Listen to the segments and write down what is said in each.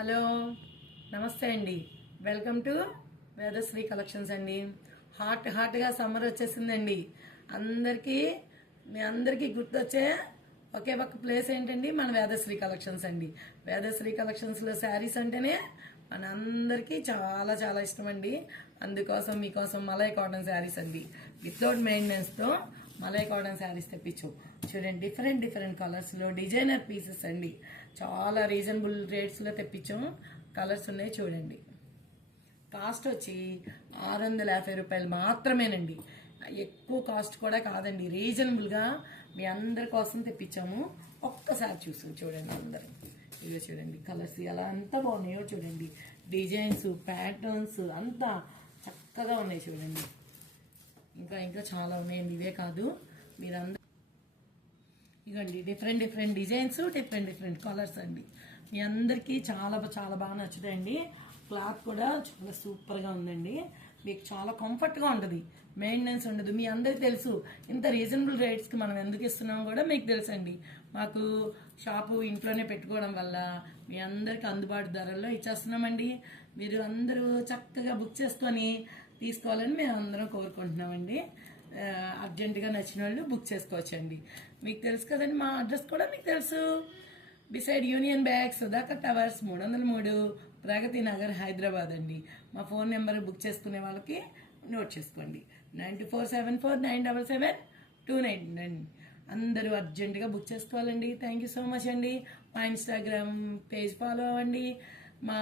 Hello నమస్తే అండి. Welcome to Vedasri collections అండి. హాట్గా సమ్మర్ వచ్చేసిందండి. మీ అందరికీ గుర్తొచ్చే ఒకే ఒక ప్లేస్ ఏంటండి, మన వేదశ్రీ కలెక్షన్స్ అండి. వేదశ్రీ కలెక్షన్స్లో శారీస్ అంటేనే మన అందరికీ చాలా చాలా ఇష్టం అండి. అందుకోసం మీకోసం మలై కాటన్ శారీస్ అండి, వితౌట్ మెయింటెనెన్స్తో మలై కాటన్ శారీస్ తెప్పించు. చూడండి, డిఫరెంట్ కలర్స్లో డిజైనర్ పీసెస్ అండి. చాలా రీజనబుల్ రేట్స్లో తెప్పించాం. కలర్స్ ఉన్నాయి చూడండి. కాస్ట్ వచ్చి 650 రూపాయలు మాత్రమేనండి. ఎక్కువ కాస్ట్ కూడా కాదండి, రీజనబుల్గా మీ అందరి కోసం తెప్పించాము. ఒక్కసారి చూడండి అందరూ. ఇదిగో చూడండి కలర్స్ ఎలా అంత బాగున్నాయో చూడండి. డిజైన్స్, ప్యాటర్న్స్ అంతా చక్కగా ఉన్నాయి చూడండి. ఇంకా చాలా ఉన్నాయండి, ఇవే కాదు. మీరందరూ ఇవ్వండి డిఫరెంట్ డిజైన్స్, డిఫరెంట్ కలర్స్ అండి. మీ అందరికీ చాలా చాలా బాగా నచ్చుతాయండి. క్లాత్ కూడా చాలా సూపర్గా ఉందండి. మీకు చాలా కంఫర్ట్గా ఉంటుంది, మెయింటెనెన్స్ ఉండదు. మీ అందరికీ తెలుసు ఇంత రీజనబుల్ రేట్స్కి మనం ఎందుకు ఇస్తున్నామో కూడా మీకు తెలుసండి. మాకు షాపు ఇంట్లోనే పెట్టుకోవడం వల్ల మీ అందరికీ అందుబాటు ధరల్లో ఇచ్చేస్తున్నామండి. మీరు అందరూ చక్కగా బుక్ చేసుకొని తీసుకోవాలని మేము అందరం కోరుకుంటున్నామండి. అర్జెంటుగా నచ్చిన వాళ్ళు బుక్ చేసుకోవచ్చండి. మీకు తెలుసు కదండి, మా అడ్రస్ కూడా మీకు తెలుసు. Beside union bank, Sudhakar towers, 303, Pragathi Nagar, Hyderabad అండి. మా ఫోన్ నెంబర్ బుక్ చేసుకునే వాళ్ళకి నోట్ చేసుకోండి, 9474977299. అందరూ అర్జెంటుగా బుక్ చేసుకోవాలండి. థ్యాంక్ యూ సో మచ్ అండి. మా ఇన్స్టాగ్రామ్ పేజ్ ఫాలో అవ్వండి. మా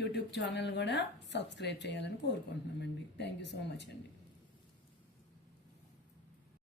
యూట్యూబ్ ఛానల్ కూడా సబ్స్క్రైబ్ చేయాలని కోరుకుంటున్నామండి. థ్యాంక్ యూ సో మచ్ అండి.